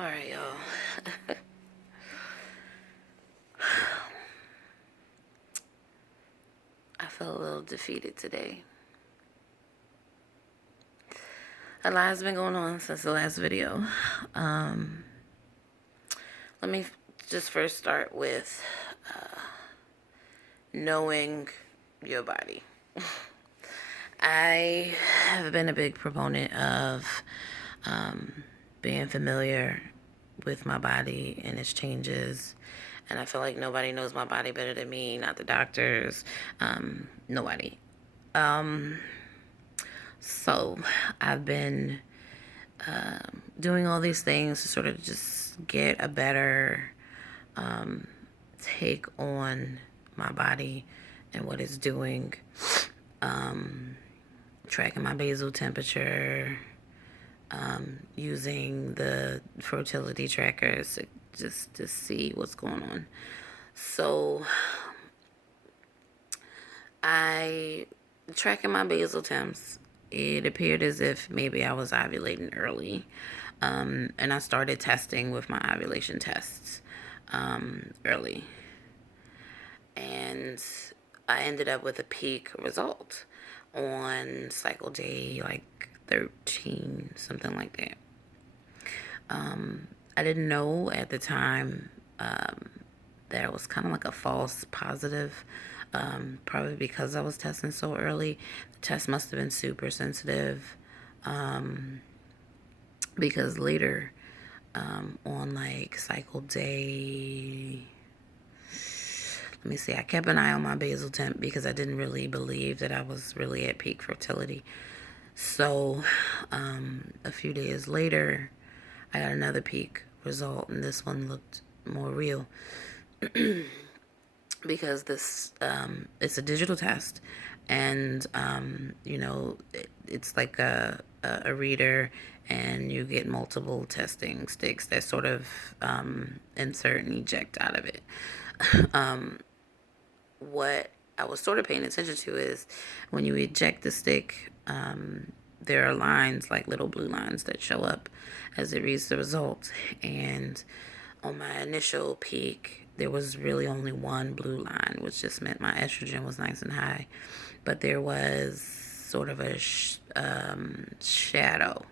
Alright, y'all. I felt a little defeated today. A lot has been going on since the last video. Let me just first start with knowing your body. I have been a big proponent of being familiar with my body and its changes. And I feel like nobody knows my body better than me, not the doctors, nobody. So I've been doing all these things to sort of just get a better take on my body and what it's doing. Tracking my basal temperature, using the fertility trackers just to see what's going on. So tracking my basal temps, it appeared as if maybe I was ovulating early. And I started testing with my ovulation tests early. And I ended up with a peak result on cycle day like 13, something like that. I didn't know at the time that it was kind of like a false positive, probably because I was testing so early. The test must have been super sensitive, because later on like cycle day, let me see, I kept an eye on my basal temp because I didn't really believe that I was really at peak fertility. So a few days later, I got another peak result, and this one looked more real because this it's a digital test, and it's like a reader, and you get multiple testing sticks that sort of insert and eject out of it. What I was sort of paying attention to is when you eject the stick, there are lines, like little blue lines, that show up as it reads the result. And on my initial peak, there was really only one blue line, which just meant my estrogen was nice and high. But there was sort of a shadow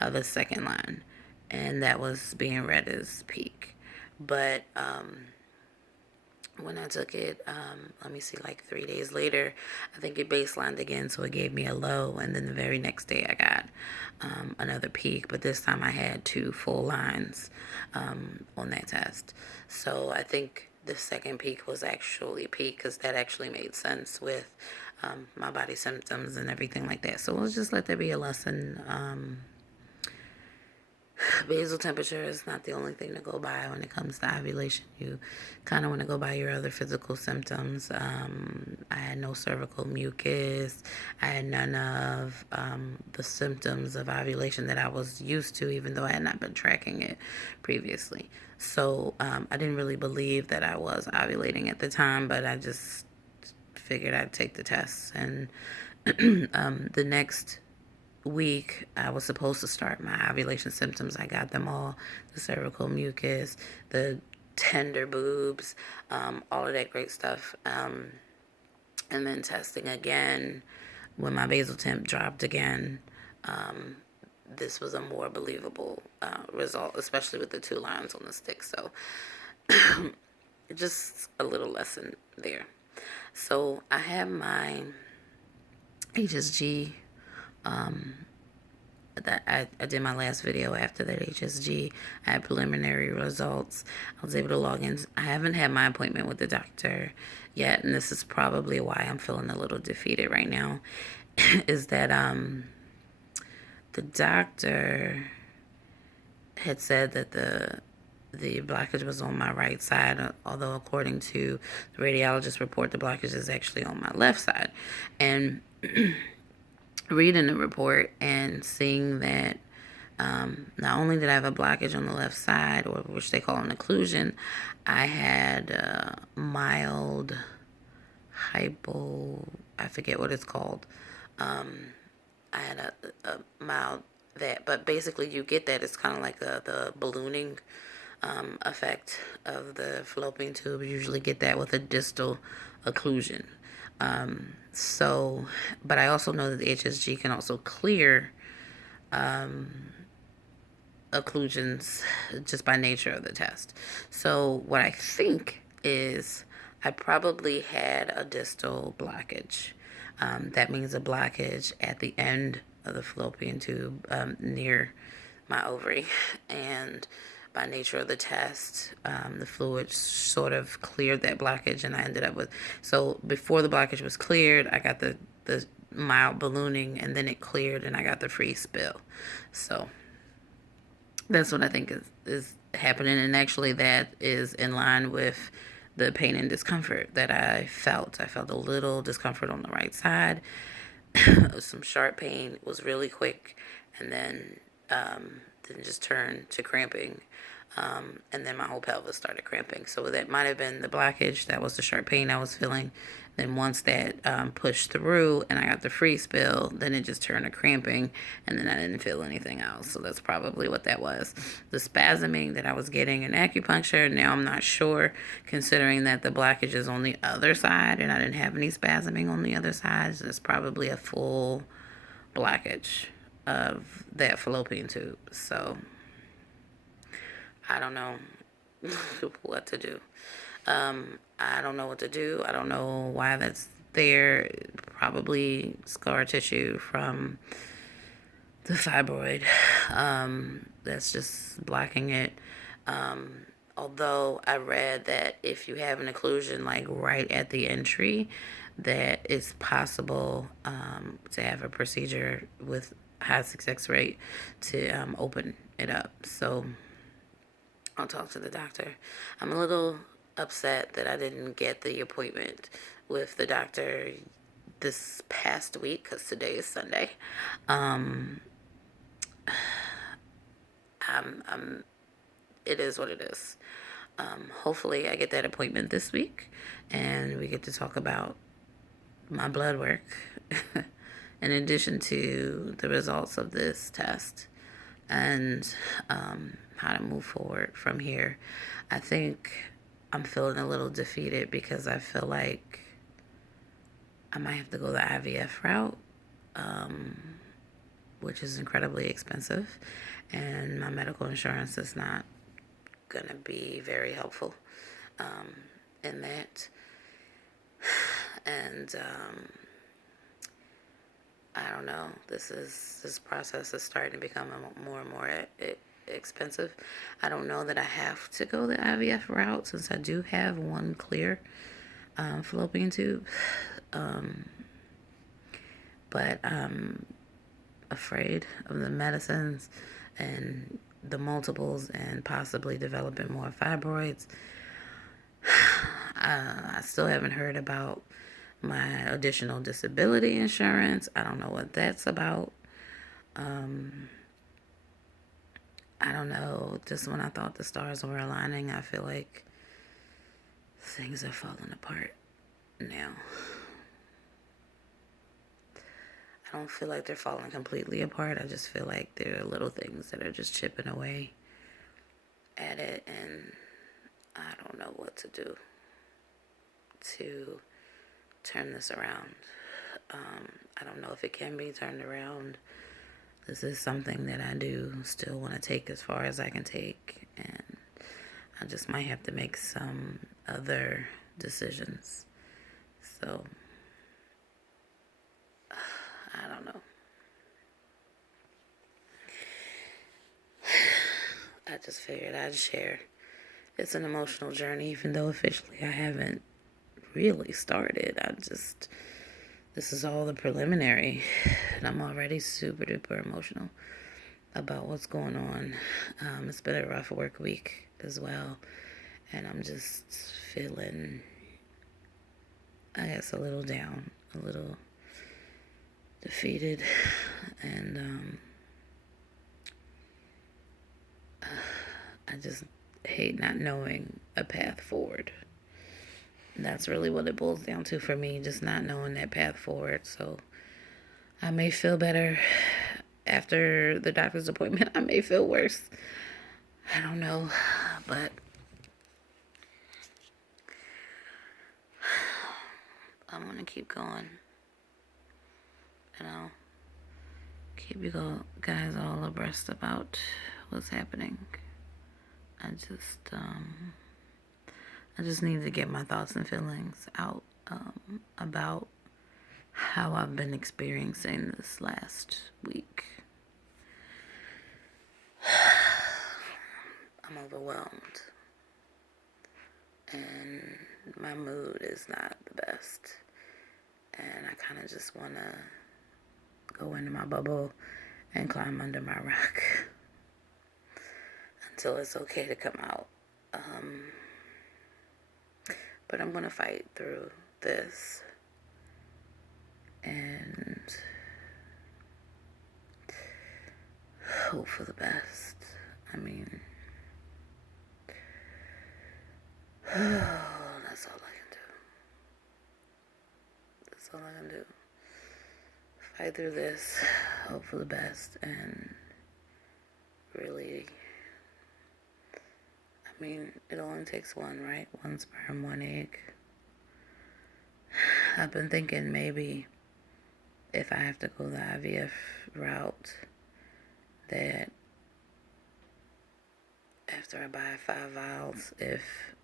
of a second line, and that was being read as peak. But when I took it, let me see, like 3 days later, I think it baselined again, so it gave me a low, and then the very next day I got another peak, but this time I had 2 full lines on that test. So I think the second peak was actually peak, because that actually made sense with my body symptoms and everything like that. So we'll just let that be a lesson. Basal temperature is not the only thing to go by when it comes to ovulation. You kind of want to go by your other physical symptoms. I had no cervical mucus. I had none of the symptoms of ovulation that I was used to, even though I had not been tracking it previously. So I didn't really believe that I was ovulating at the time, but I just figured I'd take the tests. And the next week I was supposed to start my ovulation symptoms. I got them all: the cervical mucus, the tender boobs, all of that great stuff. And then testing again when my basal temp dropped again. This was a more believable result, especially with the 2 lines on the stick. So just a little lesson there. So I have my HSG that I did my last video after that HSG. I had preliminary results. I was able to log in. I haven't had my appointment with the doctor yet, and this is probably why I'm feeling a little defeated right now, is that the doctor had said that the blockage was on my right side, although according to the radiologist report, the blockage is actually on my left side. And reading the report and seeing that not only did I have a blockage on the left side, or which they call an occlusion, I had mild I forget what it's called. I had a mild that, but basically you get that. It's kind of like the ballooning effect of the fallopian tube. You usually get that with a distal occlusion. So, but I also know that the HSG can also clear occlusions just by nature of the test. So what I think is I probably had a distal blockage. That means a blockage at the end of the fallopian tube near my ovary. And by nature of the test, the fluid sort of cleared that blockage, and I ended up with... So before the blockage was cleared, I got the mild ballooning, and then it cleared, and I got the free spill. So that's what I think is happening, and actually that is in line with the pain and discomfort that I felt. I felt a little discomfort on the right side, some sharp pain. It was really quick, and then just turned to cramping, and then my whole pelvis started cramping. So that might have been the blockage. That was the sharp pain I was feeling. Then once that pushed through and I got the free spill, then it just turned to cramping, and then I didn't feel anything else. So that's probably what that was. The spasming that I was getting in acupuncture, now I'm not sure, considering that the blockage is on the other side and I didn't have any spasming on the other side. So it's probably a full blockage of that fallopian tube. So I don't know what to do. I don't know what to do. I don't know why that's there. Probably scar tissue from the fibroid. That's just blocking it. Although I read that if you have an occlusion like right at the entry, that it's possible to have a procedure with high success rate to open it up. So I'll talk to the doctor. I'm a little upset that I didn't get the appointment with the doctor this past week, because today is Sunday. It is what it is. Hopefully I get that appointment this week and we get to talk about my blood work in addition to the results of this test and how to move forward from here. I think I'm feeling a little defeated because I feel like I might have to go the IVF route, which is incredibly expensive, and my medical insurance is not going to be very helpful in that. And I don't know. This process is starting to become more and more expensive. I don't know that I have to go the IVF route since I do have one clear fallopian tube. But I'm afraid of the medicines and the multiples and possibly developing more fibroids. I still haven't heard about my additional disability insurance. I don't know what that's about. I don't know. Just when I thought the stars were aligning, I feel like things are falling apart now. I don't feel like they're falling completely apart. I just feel like there are little things that are just chipping away at it, and I don't know what to do to turn this around. I don't know if it can be turned around. This is something that I do still want to take as far as I can take, and I just might have to make some other decisions. So I don't know. I just figured I'd share. It's an emotional journey, even though officially I haven't really started. This is all the preliminary, and I'm already super duper emotional about what's going on. It's been a rough work week as well, and I'm just feeling, I guess, a little down, a little defeated, and I just hate not knowing a path forward. That's really what it boils down to for me, just not knowing that path forward. So I may feel better after the doctor's appointment, I may feel worse. I don't know, but I'm gonna keep going, and I'll keep you guys all abreast about what's happening. I just need to get my thoughts and feelings out about how I've been experiencing this last week. I'm overwhelmed, and my mood is not the best, and I kind of just want to go into my bubble and climb under my rock until it's okay to come out. But I'm going to fight through this and hope for the best. I mean, that's all I can do. That's all I can do. Fight through this, hope for the best, and really, I mean, it only takes one, right? One sperm, one egg. I've been thinking maybe if I have to go the IVF route, that after I buy 5 vials, if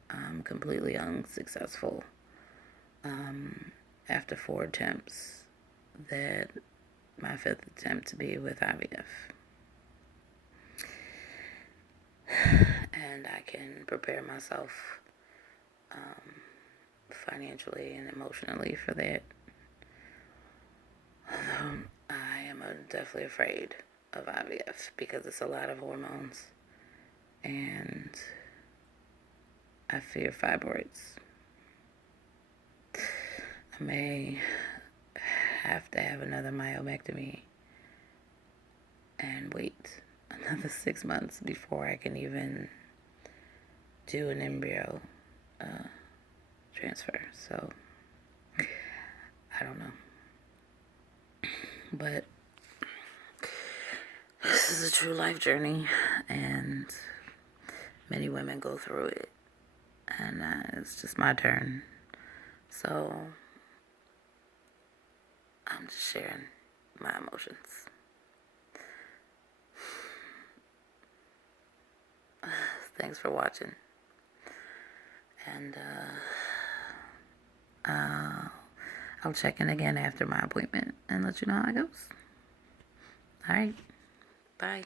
I'm completely unsuccessful, after 4 attempts, that my 5th attempt to be with IVF. And I can prepare myself financially and emotionally for that. I am definitely afraid of IVF because it's a lot of hormones, and I fear fibroids. I may have to have another myomectomy and wait another 6 months before I can even do an embryo transfer. So I don't know, but this is a true life journey, and many women go through it, and it's just my turn. So I'm just sharing my emotions. Thanks for watching, and I'll check in again after my appointment and let you know how it goes. All right, bye.